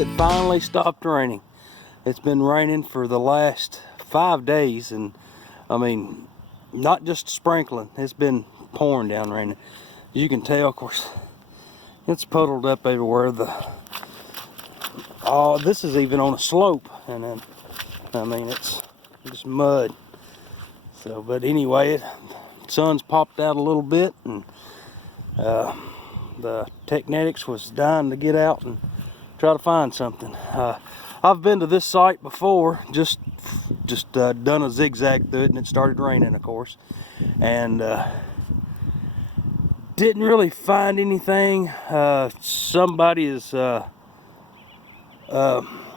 It finally stopped raining. It's been raining for the last 5 days, and I mean, not just sprinkling, it's been pouring down raining. You can tell, of course, it's puddled up everywhere. This is even on a slope, and then, I mean, it's just mud. So, but anyway, the sun's popped out a little bit, and the Technetics was dying to get out and try to find something. I've been to this site before, just done a zigzag through it, and it started raining, of course, and didn't really find anything. Somebody has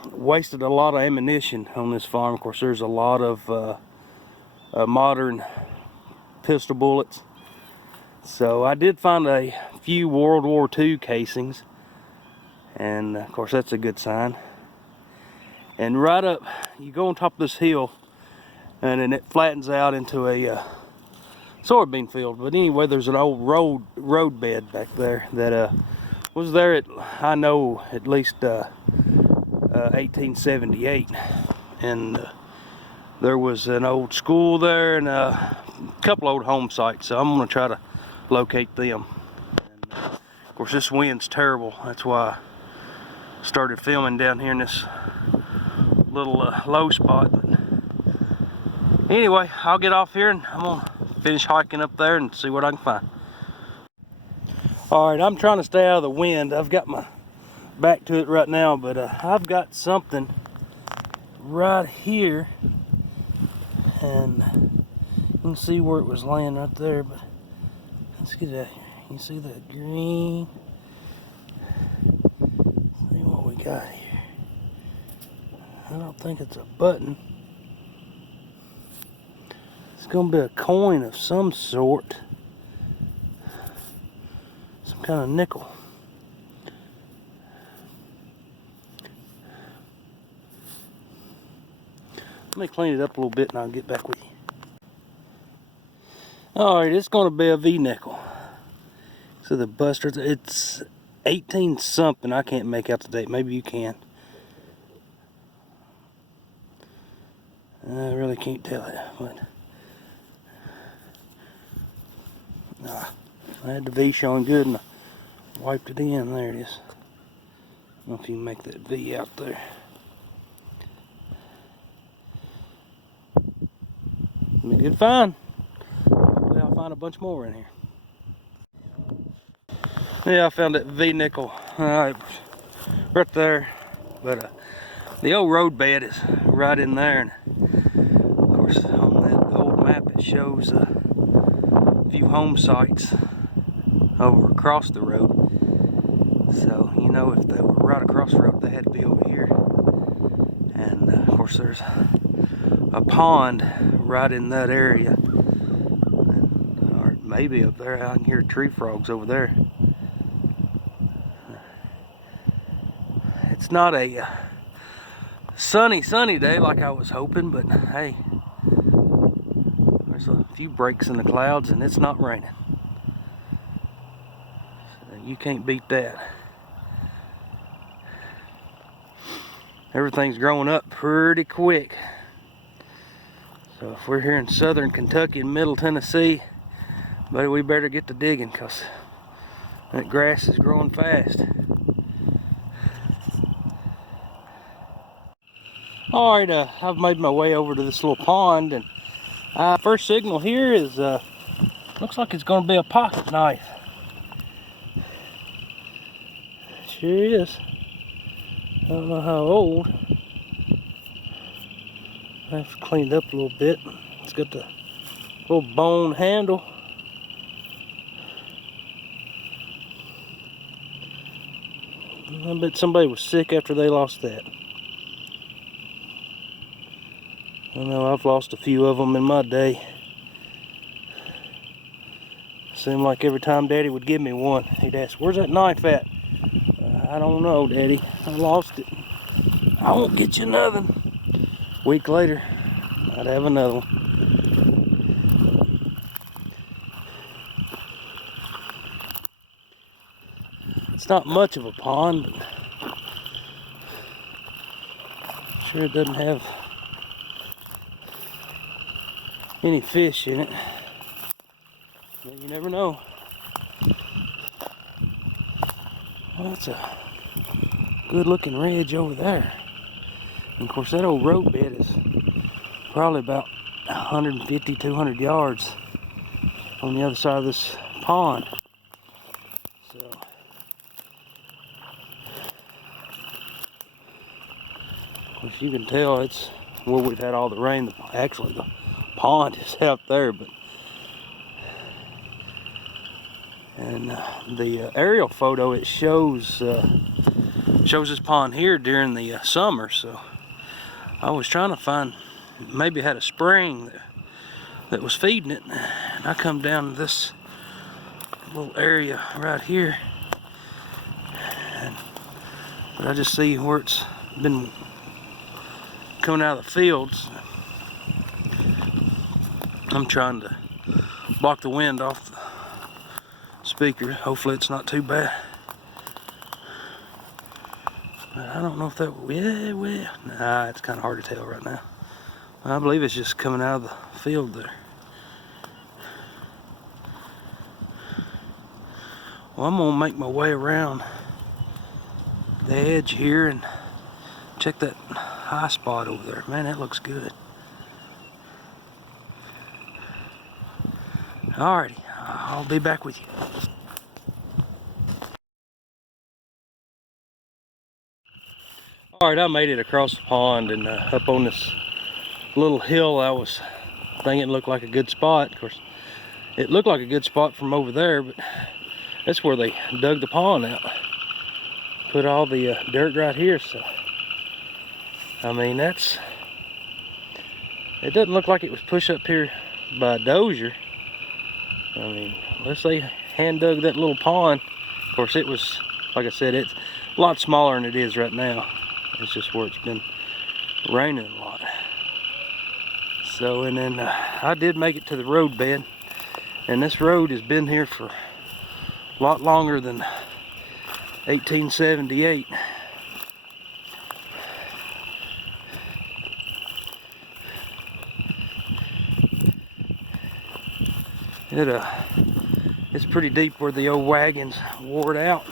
wasted a lot of ammunition on this farm. Of course, there's a lot of modern pistol bullets. So I did find a few World War II casings, and of course that's a good sign. And right up, you go on top of this hill, and then it flattens out into a soybean field. But anyway, there's an old road bed back there that was there at, I know, at least 1878, and there was an old school there and a couple old home sites. So I'm gonna try to locate them. And, of course, this wind's terrible. That's why I started filming down here in this little low spot. But anyway, I'll get off here and I'm gonna finish hiking up there and see what I can find. All right, I'm trying to stay out of the wind. I've got my back to it right now, but I've got something right here, and you can see where it was laying right there. But let's get out here. You see that green? See what we got here. I don't think it's a button. It's gonna be a coin of some sort. Some kind of nickel. Let me clean it up a little bit and I'll get back with you. Alright, it's gonna be a V nickel. So the buster, it's 18 something. I can't make out the date. Maybe you can. I really can't tell it, but I had the V showing good and I wiped it in. There it is. I don't know if you can make that V out there. Be a good find. Hopefully I'll find a bunch more in here. Yeah, I found that V nickel right there. But the old road bed is right in there, and of course on that old map it shows a few home sites over across the road. So you know, if they were right across the road, they had to be over here. And of course there's a pond right in that area, and, or maybe up there. I can hear tree frogs over there. It's not a sunny day like I was hoping, but hey, there's a few breaks in the clouds and it's not raining, so you can't beat that. Everything's growing up pretty quick. So if we're here in southern Kentucky and middle Tennessee, buddy, we better get to digging, because that grass is growing fast. Alright, I've made my way over to this little pond, and first signal here is, looks like it's going to be a pocket knife. Sure is. I don't know how old. I've cleaned up a little bit. It's got the little bone handle. I bet somebody was sick after they lost that. I know I've lost a few of them in my day. Seemed like every time Daddy would give me one, he'd ask, "Where's that knife at?" "I don't know, Daddy. I lost it." "I won't get you another." A week later, I'd have another one. It's not much of a pond, but Sure it doesn't have any fish in it. But you never know. Well, that's a good looking ridge over there. And of course that old road bed is probably about 150, 200 yards on the other side of this pond. So, of course you can tell it's where we've had all the rain. Actually the pond is out there, but and the aerial photo, it shows this pond here during the summer. So I was trying to find, maybe it had a spring that was feeding it, and I come down to this little area right here, but I just see where it's been coming out of the fields. I'm trying to block the wind off the speaker. Hopefully it's not too bad. But I don't know if that, yeah, well, nah, it's kind of hard to tell right now. I believe it's just coming out of the field there. Well, I'm gonna make my way around the edge here and check that high spot over there. Man, that looks good. Alrighty, I'll be back with you. Alright, I made it across the pond and up on this little hill. I was thinking it looked like a good spot. Of course, it looked like a good spot from over there, but that's where they dug the pond out. Put all the dirt right here, so I mean, it doesn't look like it was pushed up here by a dozer. I mean, let's say hand dug that little pond. Of course, it was, like I said, it's a lot smaller than it is right now. It's just where it's been raining a lot. So, and then I did make it to the road bed, and this road has been here for a lot longer than 1878. It's pretty deep where the old wagons wore it out,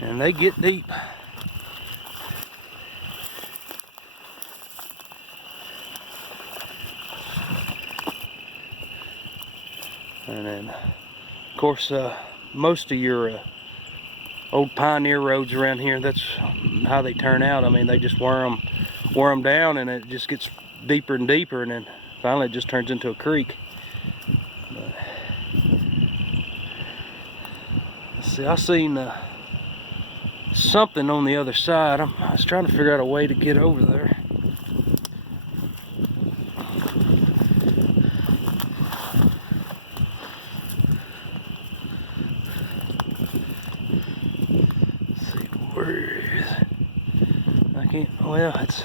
and they get deep. And then, of course, most of your old pioneer roads around here, that's how they turn out. I mean, they just wear them down, and it just gets deeper and deeper, and then finally it just turns into a creek. But, see, I seen something on the other side. I was trying to figure out a way to get over there. Well, it's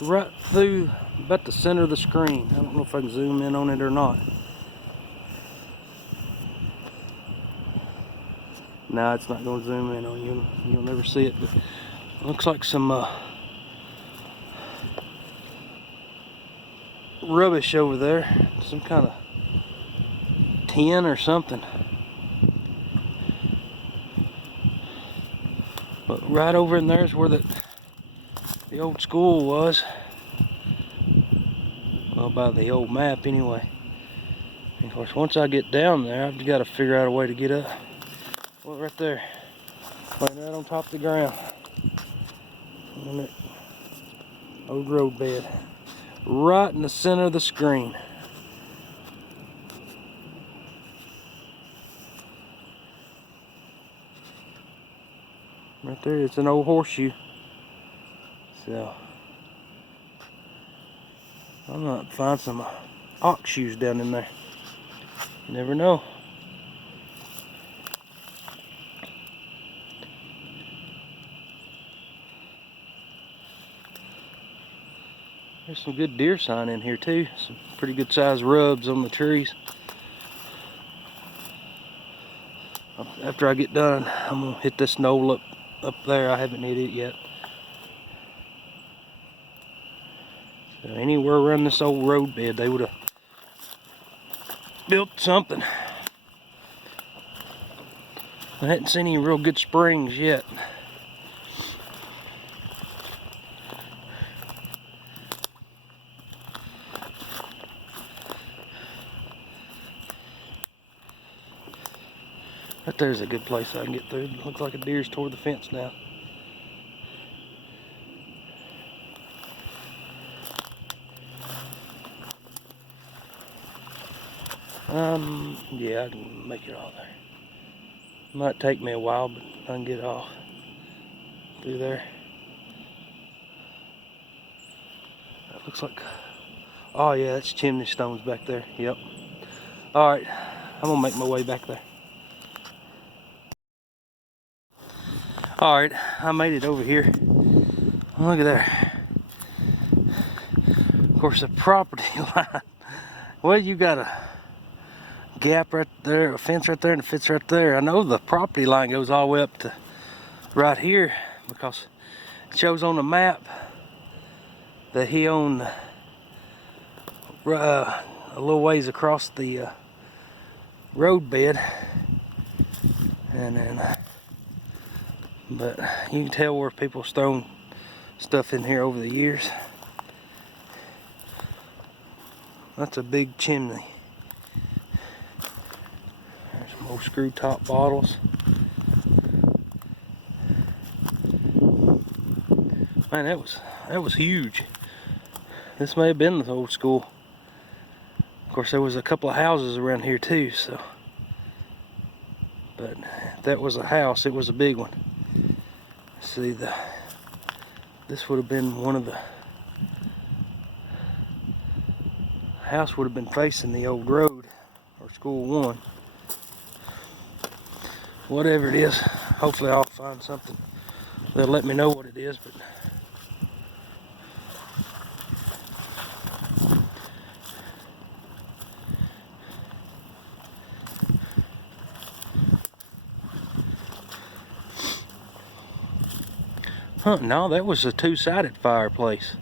right through about the center of the screen. I don't know if I can zoom in on it or not. No, it's not going to zoom in on you. You'll never see it, but it looks like some rubbish over there. Some kind of tin or something. But right over in there is where the old school was. Well, by the old map anyway. And of course, once I get down there, I've got to figure out a way to get up. Well, right there, laying right on top of the ground, on that old road bed, right in the center of the screen. Right there, it's an old horseshoe. So, I might find some ox shoes down in there. You never know. There's some good deer sign in here too. Some pretty good sized rubs on the trees. After I get done, I'm gonna hit this knoll up there. I haven't hit it yet. So anywhere around this old road bed, they would have built something. I hadn't seen any real good springs yet. Right there's a good place I can get through. It looks like a deer's toward the fence now. Yeah, I can make it all there. Might take me a while, but I can get off through there. That looks like, oh yeah, that's chimney stones back there. Yep. All right, I'm gonna make my way back there. All right, I made it over here. Look at there. Of course, the property line. Well, you got a gap right there, a fence right there, and a fence right there. I know the property line goes all the way up to right here because it shows on the map that he owned a little ways across the road bed, and then but you can tell where people's thrown stuff in here over the years. That's a big chimney. There's some old screw top bottles. Man, that was huge. This may have been the old school. Of course, there was a couple of houses around here too, so. But if that was a house, it was a big one. See, this would have been one of the house would have been facing the old road, or school one. Whatever it is, hopefully I'll find something. They'll let me know what it is, but huh, no, that was a two-sided fireplace.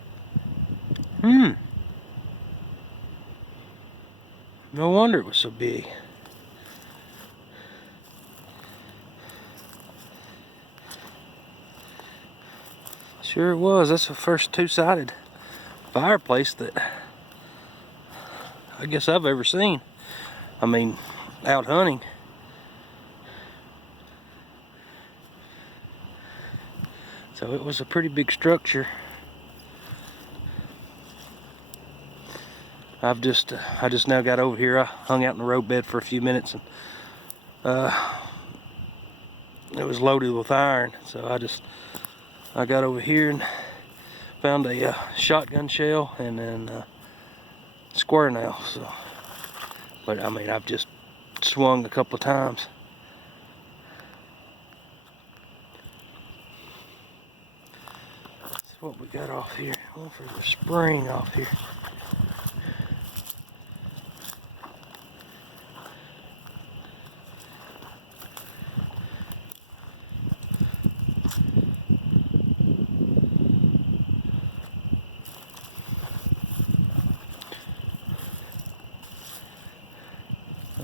No wonder it was so big. Sure it was. That's the first two-sided fireplace that I guess I've ever seen. I mean, out hunting. So it was a pretty big structure. I just now got over here. I hung out in the road bed for a few minutes, and it was loaded with iron. So I got over here and found a shotgun shell and then square nail. So, but I mean, I've just swung a couple of times. That's what we got off here. One for the spring off here.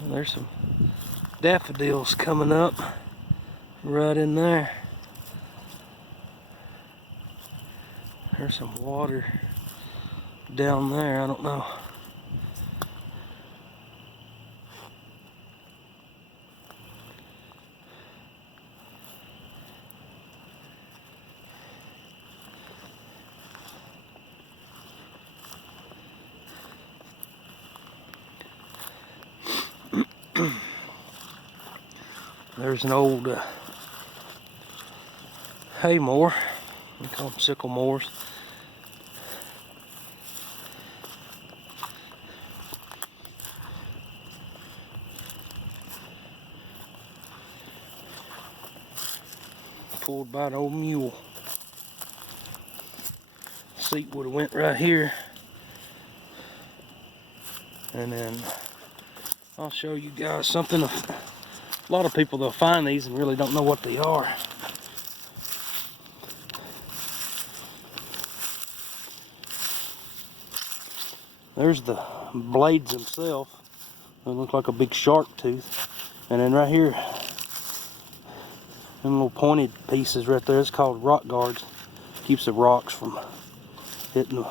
There's some daffodils coming up right in there. There's some water down there, I don't know. There's an old hay mower. We call them sickle mowers. Pulled by an old mule. Seat would have went right here. And then I'll show you guys something. A lot of people, they'll find these and really don't know what they are. There's the blades themselves. They look like a big shark tooth. And then right here, them little pointed pieces right there, it's called rock guards. Keeps the rocks from hitting the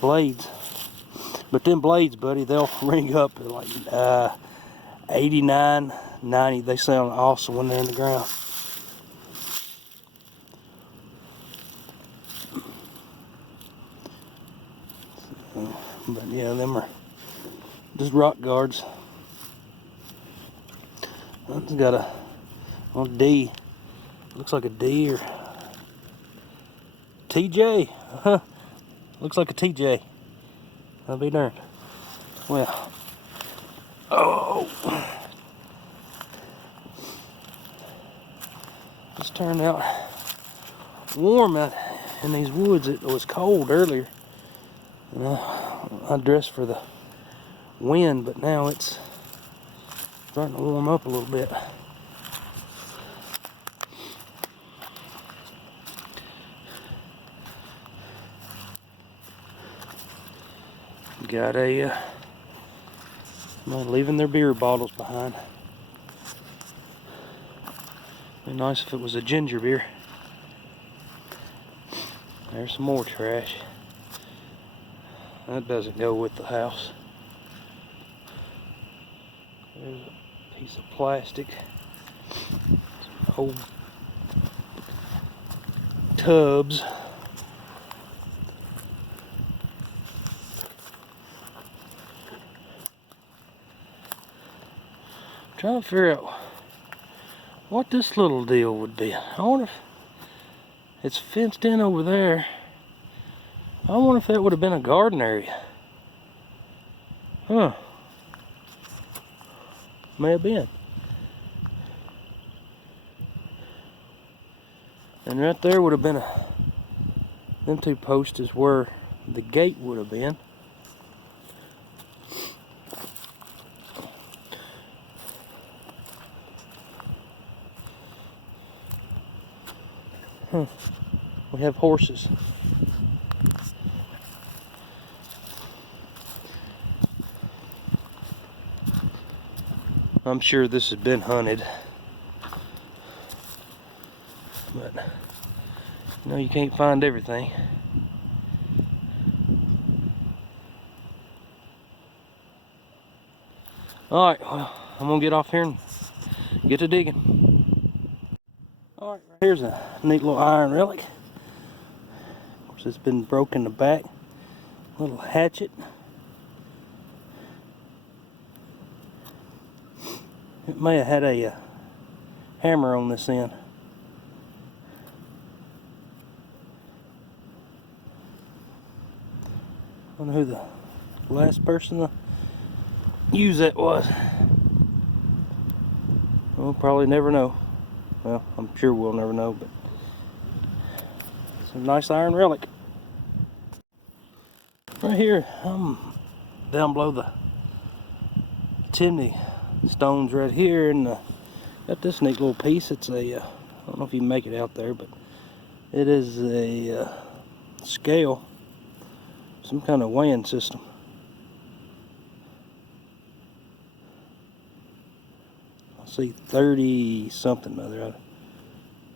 blades. But them blades, buddy, they'll ring up at like 89, 90. They sound awesome when they're in the ground. But yeah, them are just rock guards. It's got a little D. Looks like a D or TJ. Huh. Looks like a TJ. I'll be darned. Well. Oh. It's turned out warm out in these woods. It was cold earlier. I dressed for the wind, but now it's starting to warm up a little bit. Got a somebody leaving their beer bottles behind. Be nice if it was a ginger beer. There's some more trash. That doesn't go with the house. There's a piece of plastic. Some old tubs. Trying to figure out what this little deal would be. I wonder if it's fenced in over there. I wonder if that would have been a garden area. Huh. May have been. And right there would have been them two posts is where the gate would have been. Huh. We have horses. I'm sure this has been hunted. But you know, you can't find everything. Alright, well, I'm gonna get off here and get to digging. Alright, here's a neat little iron relic. Of course, it's been broken in the back. Little hatchet. It may have had a hammer on this end. I wonder who the last person to use that was. We'll probably never know. Well, I'm sure we'll never know, but it's a nice iron relic. Right here, I'm down below the chimney stones right here, and got this neat little piece. It's a, I don't know if you can make it out there, but it is a scale, some kind of weighing system. See 30 something other,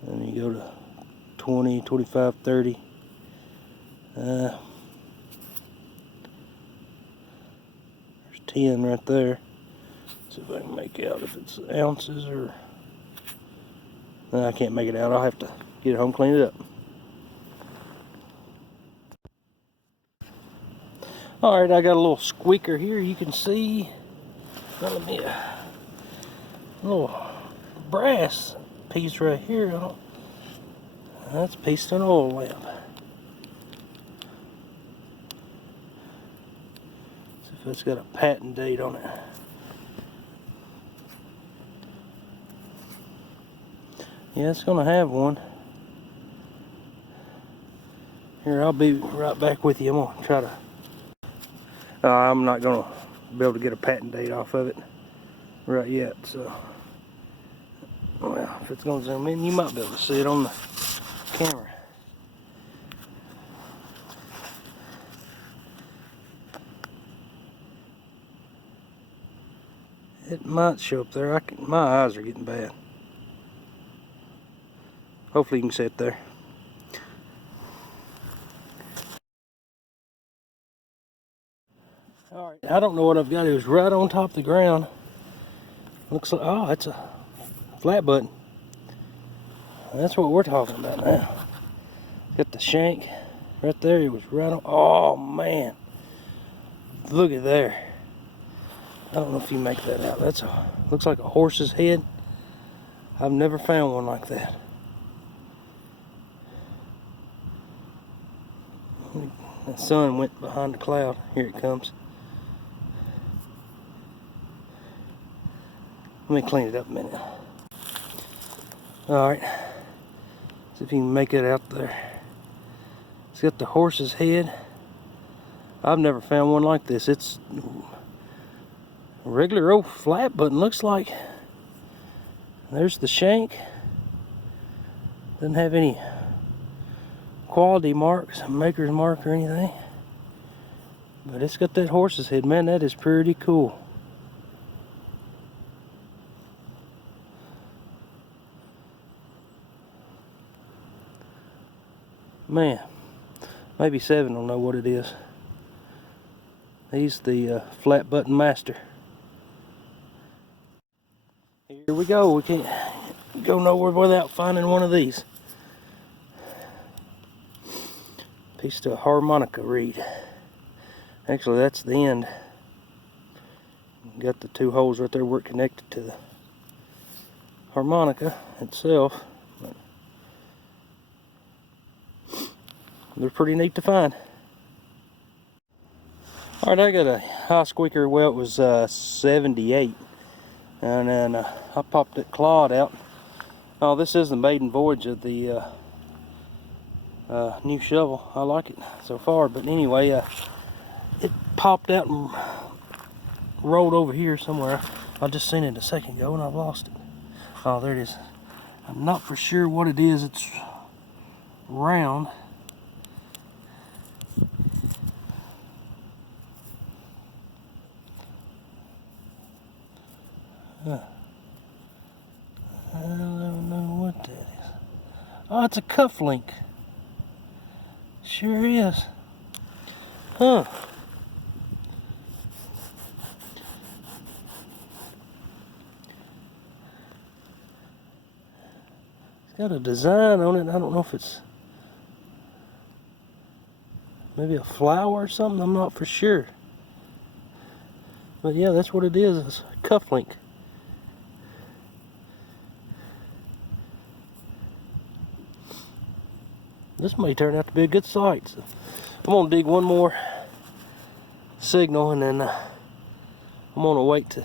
and you go to 20, 25, 30. There's 10 right there. See if I can make out if it's ounces or. No, I can't make it out. I'll have to get it home, clean it up. Alright, I got a little squeaker here you can see. Let me little brass piece right here. That's a piece of an oil lamp. See if it's got a patent date on it. Yeah, it's gonna have one. Here, I'll be right back with you. I'm gonna try to. I'm not gonna be able to get a patent date off of it right yet, so. Well, if it's gonna zoom in, you might be able to see it on the camera. It might show up there. My eyes are getting bad. Hopefully you can see it there. Alright, I don't know what I've got. It was right on top of the ground. Looks like, oh, it's a flat button. That's what we're talking about now. Got the shank right there. It was right on. Oh, man. Look at there. I don't know if you make that out. Looks like a horse's head. I've never found one like that. The sun went behind the cloud. Here it comes. Let me clean it up a minute. Alright. See if you can make it out there. It's got the horse's head. I've never found one like this. It's a regular old flat button, looks like. There's the shank. Doesn't have any quality marks, maker's mark or anything. But it's got that horse's head. Man, that is pretty cool. Man, maybe Seven will know what it is. He's the flat button master. Here we go. We can't go nowhere without finding one of these. Piece to a harmonica reed. Actually, that's the end. Got the two holes right there where it connected to the harmonica itself. They're pretty neat to find. Alright, I got a high squeaker. Well, it was 78. And then I popped that clod out. Oh, this is the maiden voyage of the new shovel. I like it so far. But anyway, it popped out and rolled over here somewhere. I just seen it a second ago and I've lost it. Oh, there it is. I'm not for sure what it is. It's round. I don't know what that is. Oh, it's a cuff link. Sure is. Huh. It's got a design on it. I don't know if it's maybe a flower or something. I'm not for sure. But yeah, that's what it is. It's a cuff link. This may turn out to be a good site. So I'm gonna dig one more signal and then I'm gonna wait to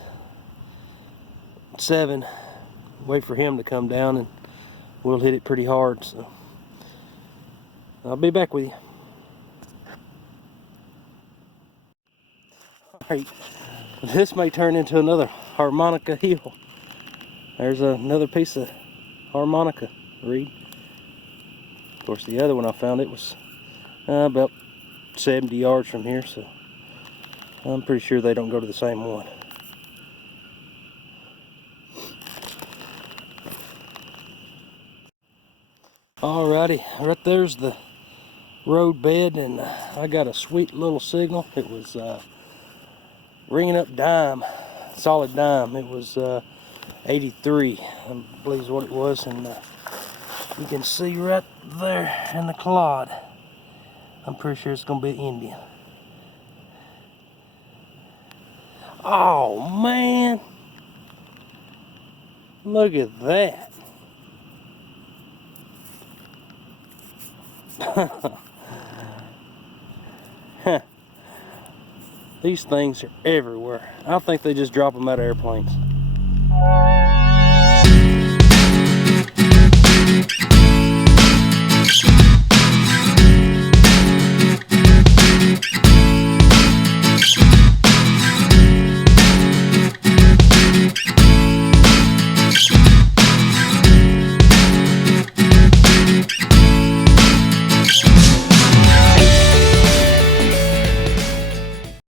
7, wait for him to come down and we'll hit it pretty hard. So I'll be back with you. Alright, this may turn into another harmonica heel. There's another piece of harmonica reed. Of course, the other one I found, it was about 70 yards from here, so I'm pretty sure they don't go to the same one. Alrighty, right there's the road bed, and I got a sweet little signal. It was ringing up dime, solid dime. It was 83, I believe is what it was, and you can see right there in the clod. I'm pretty sure it's gonna be Indian. Oh man, look at that. These things are everywhere. I think they just drop them out of airplanes.